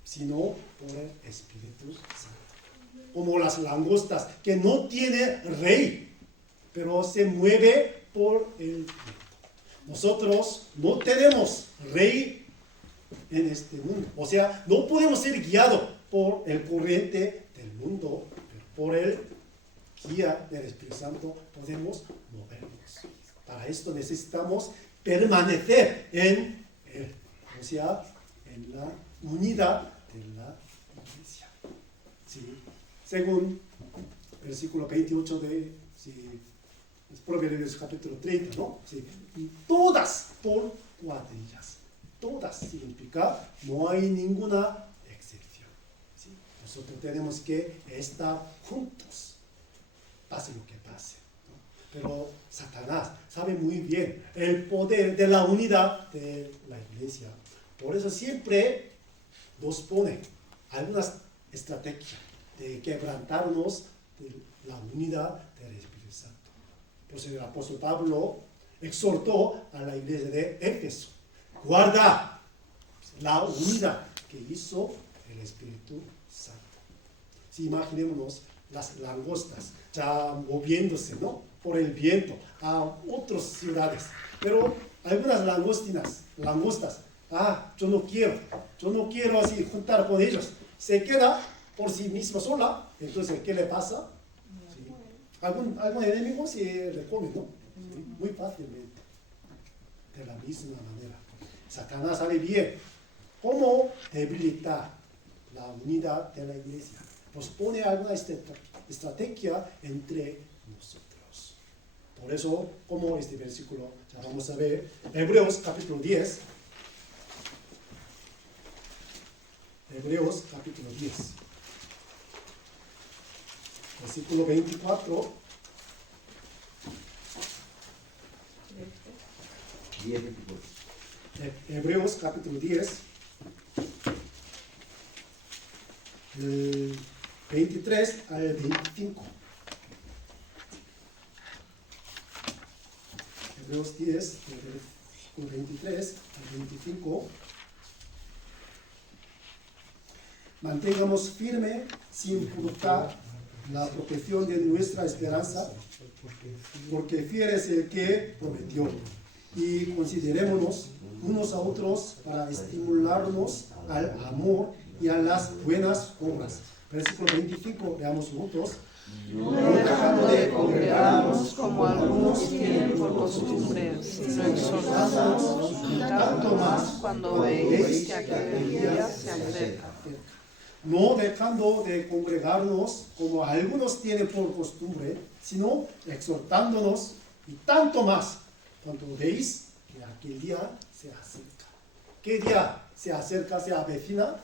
sino por el Espíritu Santo. Como las langostas, que no tiene rey, pero se mueve por el viento. Nosotros no tenemos rey en este mundo. O sea, no podemos ser guiados por el corriente del mundo, pero por el guía del Espíritu Santo podemos movernos. Para esto necesitamos permanecer en Él, o sea, en la unidad de la iglesia. ¿Sí? Según versículo 28 de Proverbios capítulo 30, ¿no? ¿Sí? Y todas por cuadrillas. Todas significa no hay ninguna excepción. ¿Sí? Nosotros tenemos que estar juntos, pase lo que pase, ¿no? Pero Satanás sabe muy bien el poder de la unidad de la iglesia. Por eso siempre nos pone algunas estrategias de quebrantarnos de la unidad del Espíritu Santo. Por eso el apóstol Pablo exhortó a la iglesia de Éfeso: guarda la unidad que hizo el Espíritu Santo. Si imaginémonos las langostas ya moviéndose, ¿no?, por el viento a otras ciudades, pero algunas langostas, yo no quiero así juntar con ellos, se queda por sí misma sola. Entonces, ¿qué le pasa? ¿Sí? Algún enemigo se le come, ¿no? ¿Sí? Muy fácilmente. De la misma manera, Satanás sabe bien cómo debilitar la unidad de la iglesia. Nos pone alguna estrategia entre nosotros. Por eso, como este versículo, ya vamos a ver, Hebreos capítulo 10. Hebreos capítulo 10. Versículo 24. 10, 24. Hebreos capítulo 10, 23 al 25. Hebreos 10, versículo 23 al 25. Mantengamos firme sin furtar la protección de nuestra esperanza, porque fiel es el que prometió. Y considerémonos unos a otros para estimularnos al amor y a las buenas obras. Versículo 25, veamos juntos. No dejando de congregarnos como algunos tienen por costumbre, sino exhortándonos, y tanto más cuando veis que aquel día se acerca. No dejando de congregarnos como algunos tienen por costumbre, sino exhortándonos, y tanto más cuando veis que aquel día se acerca. ¿Qué día se acerca, se avecina?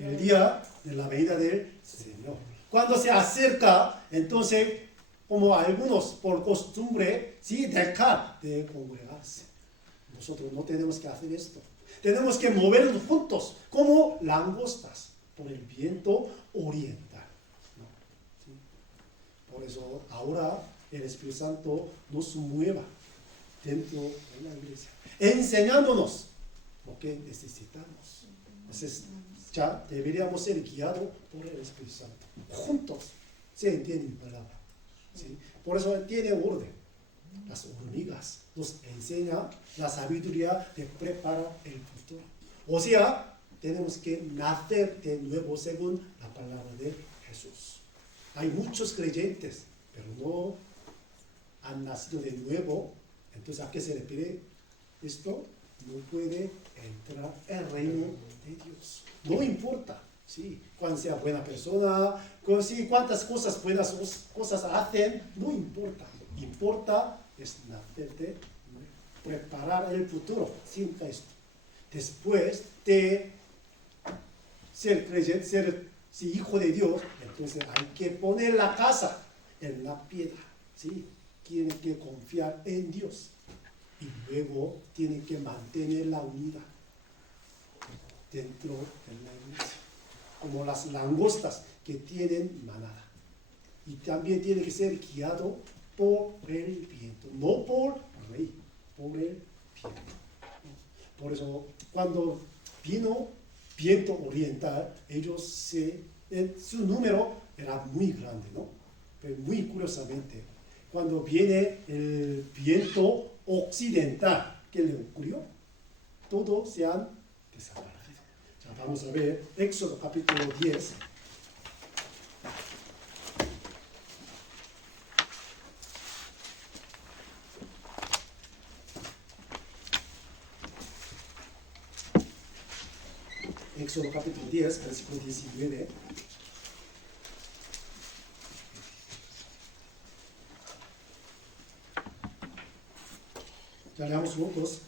El día de la venida del Señor. Cuando se acerca, entonces, como algunos por costumbre, sí, dejar de congregarse. Nosotros no tenemos que hacer esto. Tenemos que movernos juntos, como langostas, por el viento oriental. ¿No? ¿Sí? Por eso, ahora el Espíritu Santo nos mueva dentro de la iglesia, enseñándonos lo que necesitamos. Entonces, ya deberíamos ser guiados por el Espíritu Santo. Juntos se entiende mi palabra. ¿Sí? Por eso tiene orden. Las hormigas nos enseñan la sabiduría de preparar el futuro. O sea, tenemos que nacer de nuevo según la palabra de Jesús. Hay muchos creyentes, pero no han nacido de nuevo. Entonces, ¿a qué se refiere esto? No puede entrar el reino de Dios. No importa, ¿sí? Cuán sea buena persona, cuántas cosas buenas cosas hacen, no importa. Importa es nacer de nuevo, preparar el futuro. Significa esto. Después de ser creyente, ser hijo de Dios, entonces hay que poner la casa en la piedra, ¿sí? Tiene que confiar en Dios y luego tiene que mantener la unidad dentro de la iglesia, como las langostas que tienen manada. Y también tiene que ser guiado por el viento, no por rey, por el viento. Por eso, cuando vino viento oriental, su número era muy grande, ¿no? Pero muy curiosamente, cuando viene el viento occidental, ¿qué le ocurrió? Todos se han desaparecido. Ya vamos a ver Éxodo capítulo 10. Éxodo capítulo 10, versículo 19. Ya leamos juntos.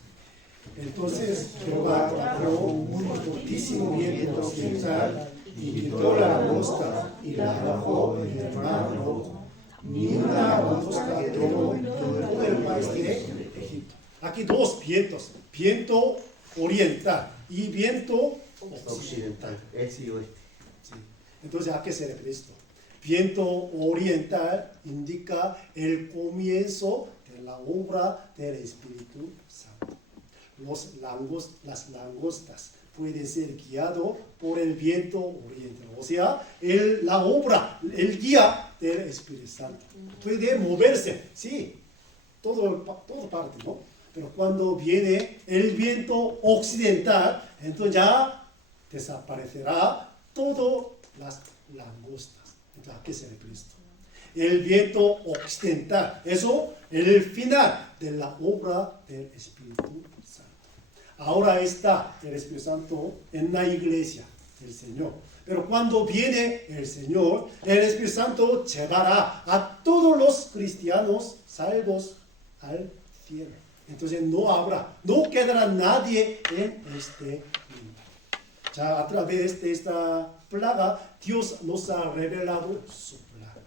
Entonces Jehová trajo un fortísimo viento occidental y quitó la langosta y la arrojó en el mar rojo. Ni una langosta quedó en todo el país de Egipto. Aquí dos vientos, viento oriental y viento occidental. Este y oeste. Sí. Entonces, ¿a qué se refiere esto? Viento oriental indica el comienzo de la obra del Espíritu Santo. Las langostas pueden ser guiados por el viento oriental, o sea, la obra, el día del Espíritu Santo. Puede moverse, sí, todo parte, ¿no? Pero cuando viene el viento occidental, entonces ya desaparecerá todas las langostas. Entonces, ¿a qué se refiere esto? El viento occidental, eso es el final de la obra del Espíritu Santo. Ahora está el Espíritu Santo en la iglesia del Señor. Pero cuando viene el Señor, el Espíritu Santo llevará a todos los cristianos salvos al cielo. Entonces no quedará nadie en este mundo. Ya a través de esta plaga, Dios nos ha revelado su plaga.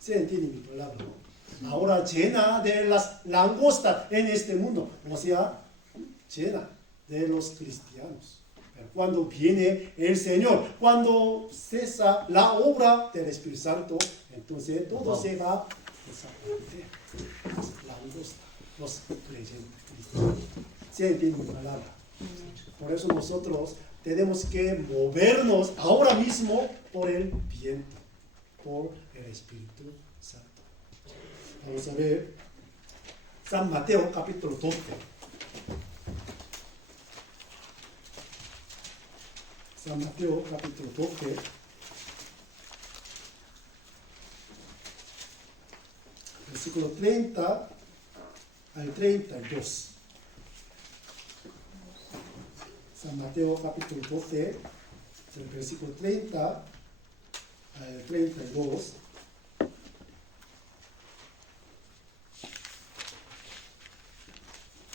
¿Se entiende mi palabra? ¿No? Ahora llena de las langostas en este mundo, o sea, llena de los cristianos. Pero cuando viene el Señor, cuando cesa la obra del Espíritu Santo, entonces todo se va a desaparecer. Las langostas, los creyentes cristianos. ¿Se entiende mi palabra? Por eso nosotros tenemos que movernos ahora mismo por el viento. por el Espíritu Santo. Vamos a ver San Mateo capítulo 12. San Mateo capítulo 12. Versículo 30 al 32. San Mateo capítulo 12, del versículo 30 al 32.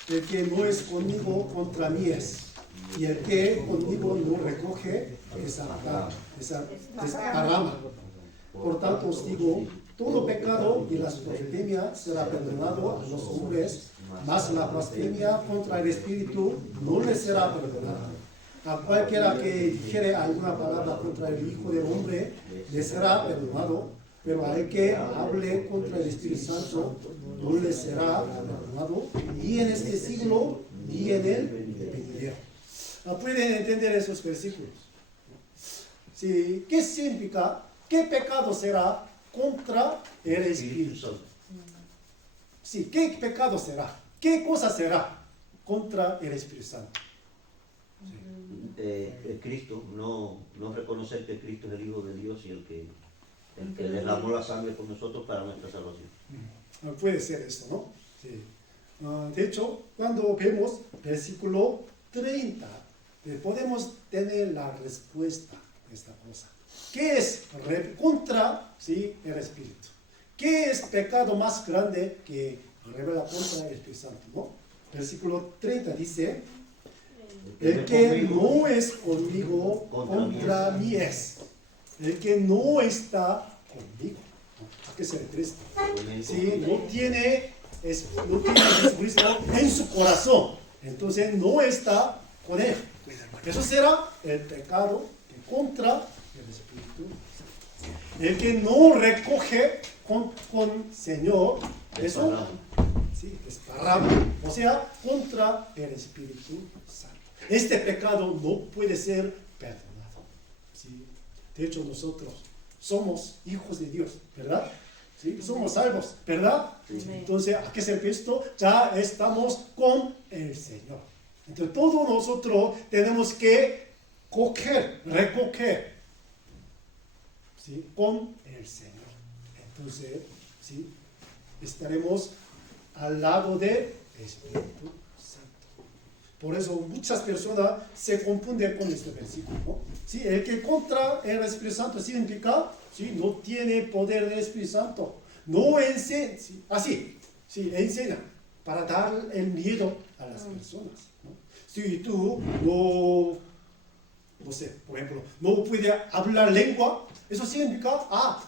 El que no es conmigo contra mí es, y el que conmigo no recoge desparrama. Por tanto os digo, todo pecado y la blasfemia será perdonado a los hombres, mas la blasfemia contra el Espíritu no les será perdonada. A cualquiera que dijere alguna palabra contra el Hijo del Hombre, le será perdonado, pero al que hable contra el Espíritu Santo, no le será perdonado, ni en este siglo, ni en el venidero. ¿Pueden entender esos versículos? Sí, ¿qué significa? ¿Qué pecado será contra el Espíritu? Sí, ¿qué pecado será? ¿Qué cosa será contra el Espíritu Santo? Cristo, no reconocer que Cristo es el Hijo de Dios y el que derramó la sangre por nosotros para nuestra salvación. Puede ser esto, ¿no? Sí. De hecho, cuando vemos versículo 30, podemos tener la respuesta de esta cosa. ¿Qué es contra, sí, el Espíritu? ¿Qué es pecado más grande que revela contra el Espíritu Santo? ¿No? Versículo 30 dice: el que no es conmigo, contra mí es. El que no está conmigo. ¿A qué se refiere esto? Si no tiene Jesucristo en su corazón, entonces no está con él. Eso será el pecado contra el Espíritu. El que no recoge con Señor, eso desparrama, o sea, contra el Espíritu Santo. Este pecado no puede ser perdonado. ¿Sí? De hecho, nosotros somos hijos de Dios, ¿verdad? ¿Sí? Somos salvos, ¿verdad? Sí. Entonces, ¿a qué se refiere esto? Ya estamos con el Señor. Entonces, todos nosotros tenemos que recoger, ¿sí? Con el Señor. Entonces, ¿sí? Estaremos al lado del Espíritu Santo. Por eso muchas personas se confunden con este versículo, ¿no? ¿Sí? El que contra el Espíritu Santo significa, ¿sí? No tiene poder del Espíritu Santo, no enseña, ¿sí? Así, ¿sí? Enseña para dar el miedo a las personas, ¿no? Si tú no sé, por ejemplo, no puede hablar lengua, eso significa,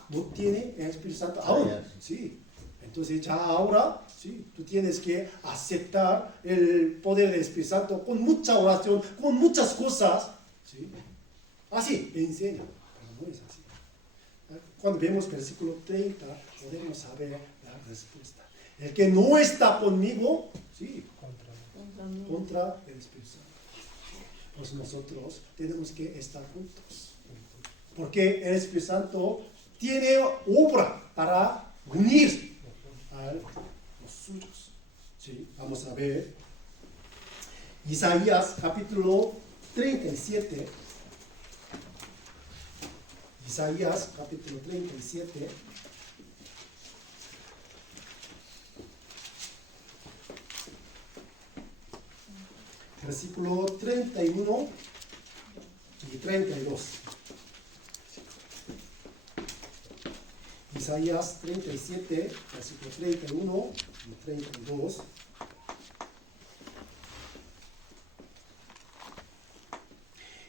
no tiene el Espíritu Santo aún, ¿sí? Entonces ya ahora, ¿sí? Tú tienes que aceptar el poder del Espíritu Santo con mucha oración, con muchas cosas, ¿sí? Así enseña, pero no es así. Cuando vemos versículo 30, podemos saber la respuesta. El que no está conmigo, ¿sí? Contra el Espíritu Santo. Pues nosotros tenemos que estar juntos. Porque el Espíritu Santo tiene obra para unir a los suyos. ¿Sí? Vamos a ver Isaías capítulo 37. Isaías capítulo 37. Versículo 31 y 32. Isaías 37, versículo 31 y 32.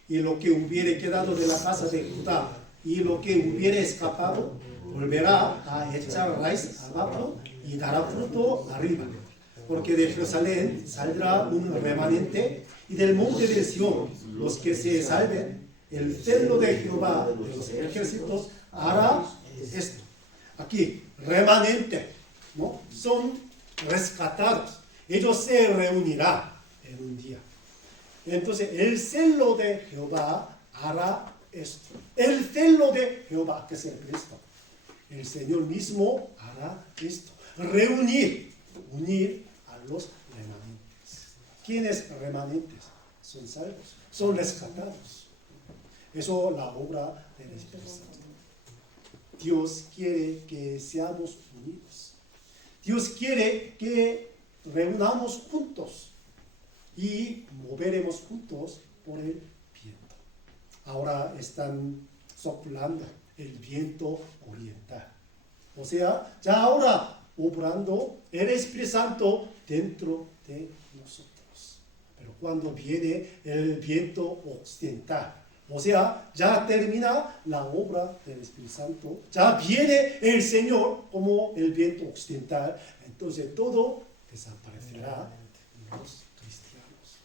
Y lo que hubiere quedado de la casa de Judá y lo que hubiere escapado, volverá a echar raíz abajo y dará fruto arriba. Porque de Jerusalén saldrá un remanente y del monte de Sión los que se salven. El celo de Jehová de los ejércitos hará esto. Aquí, remanente, ¿no? Son rescatados. Ellos se reunirán en un día. Entonces, el celo de Jehová hará esto. El celo de Jehová, ¿qué se refiere esto? el Señor mismo hará esto. Unir a los remanentes. ¿Quiénes remanentes? Son salvos, son rescatados. Eso es la obra del Espíritu Santo. Dios quiere que seamos unidos. Dios quiere que reunamos juntos y moveremos juntos por el viento. Ahora están soplando el viento oriental. O sea, ya ahora obrando el Espíritu Santo dentro de nosotros. Pero cuando viene el viento occidental, o sea, ya termina la obra del Espíritu Santo, ya viene el Señor como el viento occidental, entonces todo desaparecerá en los cristianos.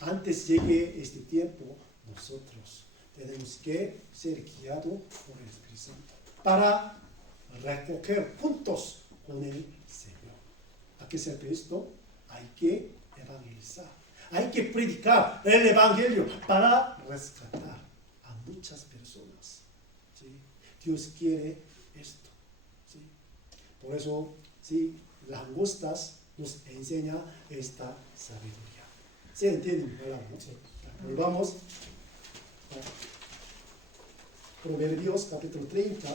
Antes llegue este tiempo, nosotros tenemos que ser guiados por el Espíritu Santo para recoger juntos con el Señor. ¿A qué sirve esto? Hay que evangelizar. Hay que predicar el Evangelio para rescatar a muchas personas. ¿Sí? Dios quiere esto. ¿Sí? Por eso, sí, Langostas nos enseña esta sabiduría. ¿Se entienden? ¿No? Sí. Volvamos a Proverbios capítulo 30.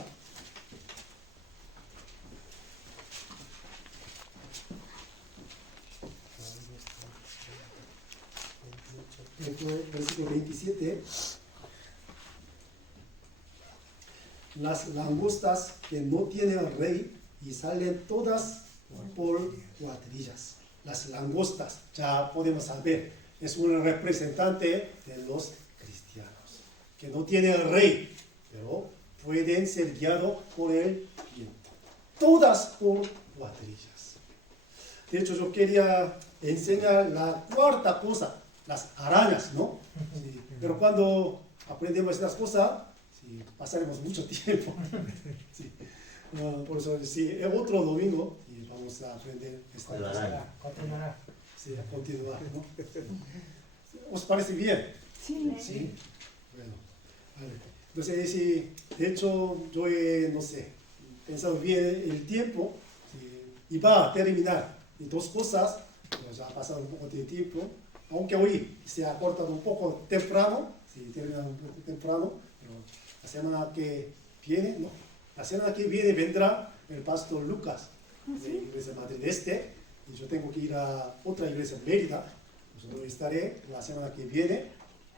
Versículo 27. Las langostas que no tienen rey y salen todas por cuadrillas. Las langostas, ya podemos saber, es un representante de los cristianos, que no tienen rey, pero pueden ser guiados por el viento. Todas por cuadrillas. De hecho, yo quería enseñar la cuarta cosa, las arañas, ¿no? Sí, pero cuando aprendemos estas cosas, sí, pasaremos mucho tiempo. Sí. Por eso, sí, el otro domingo y vamos a aprender esta cosa. Sí, a continuar, ¿no? ¿Os parece bien? Sí. Sí. Bueno, vale. Entonces, sí, de hecho, yo he, no sé, pensado bien el tiempo, sí, y va a terminar. Y dos cosas, pues ya ha pasado un poco de tiempo, aunque hoy se ha cortado un poco temprano, sí, termina un poco temprano, pero la semana que viene, no, la semana que viene vendrá el pastor Lucas de la Iglesia Madrid Este, y yo tengo que ir a otra iglesia en Mérida, pues no estaré la semana que viene,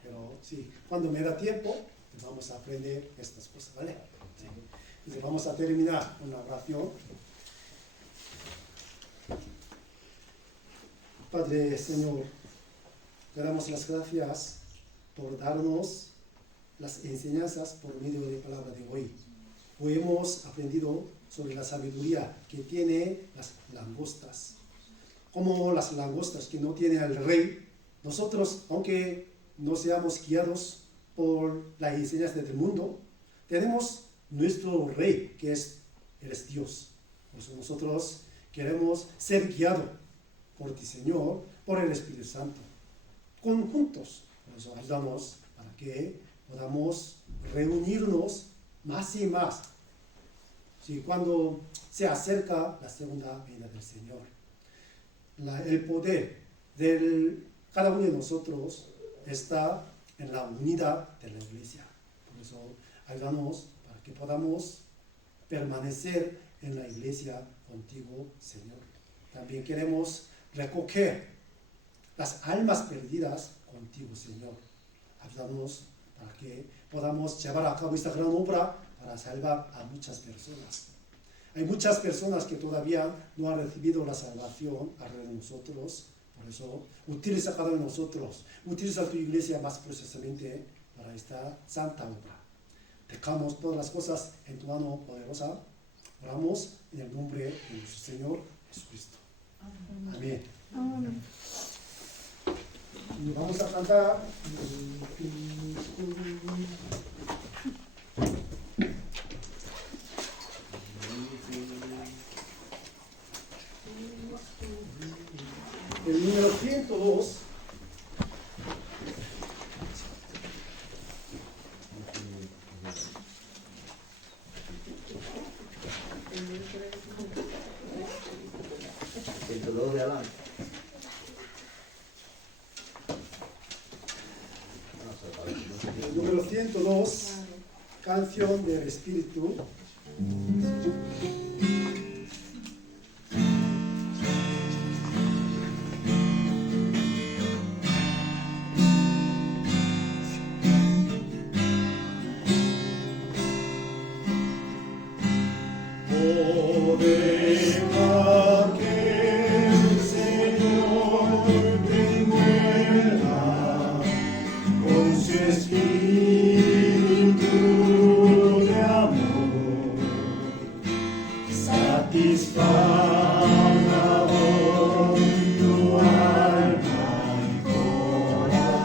pero sí, cuando me da tiempo, pues vamos a aprender estas cosas, ¿vale? Sí. Entonces vamos a terminar con la oración. Padre, Señor, te damos las gracias por darnos las enseñanzas por medio de la palabra de hoy. Hoy hemos aprendido sobre la sabiduría que tiene las langostas. Como las langostas que no tienen al rey, nosotros, aunque no seamos guiados por las enseñanzas del mundo, tenemos nuestro rey, que eres Dios. Por eso nosotros queremos ser guiados por ti, Señor, por el Espíritu Santo, conjuntos. Por eso ayudamos para que podamos reunirnos más y más. Sí, cuando se acerca la segunda venida del Señor, el poder de cada uno de nosotros está en la unidad de la iglesia. Por eso ayudamos para que podamos permanecer en la iglesia contigo, Señor. También queremos recoger las almas perdidas contigo, Señor. Ayúdanos para que podamos llevar a cabo esta gran obra para salvar a muchas personas. Hay muchas personas que todavía no han recibido la salvación alrededor de nosotros. Por eso, utiliza cada uno de nosotros, utiliza tu iglesia más precisamente para esta santa obra. Dejamos todas las cosas en tu mano poderosa. Oramos en el nombre de nuestro Señor Jesucristo. Amén. Amén. Y vamos a cantar. El número 102. adelante. Número 102, canción del Espíritu. Oh, deja que el Señor te mueva con su espíritu de amor, satisfaga hoy tu alma y corazón.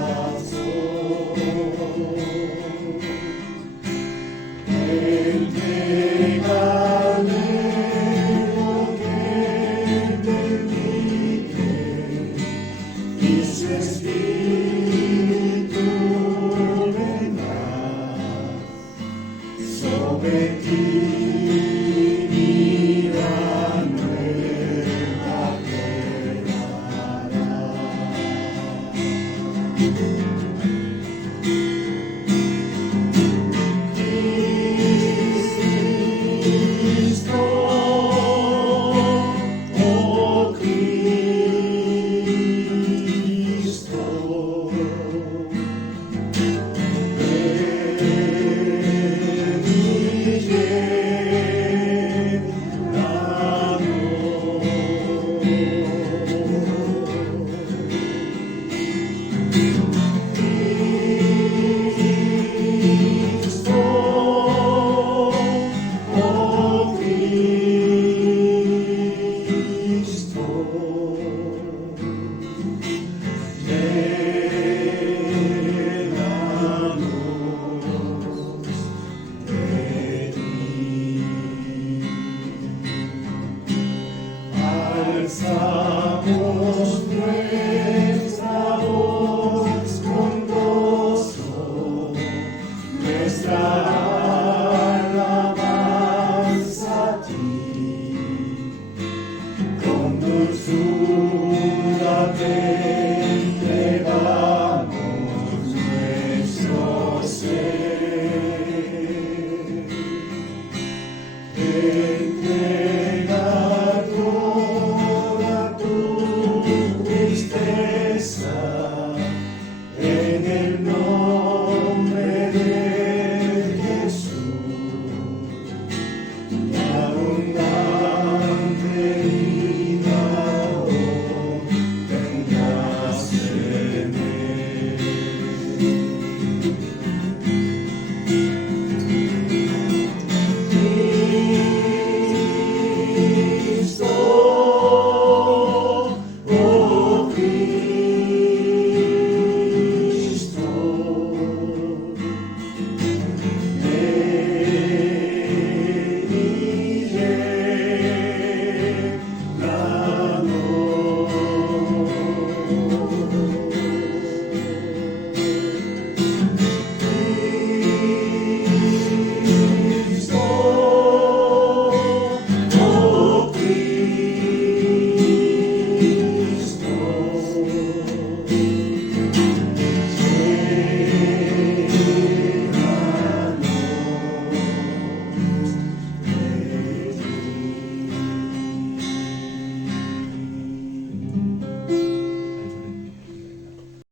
Alza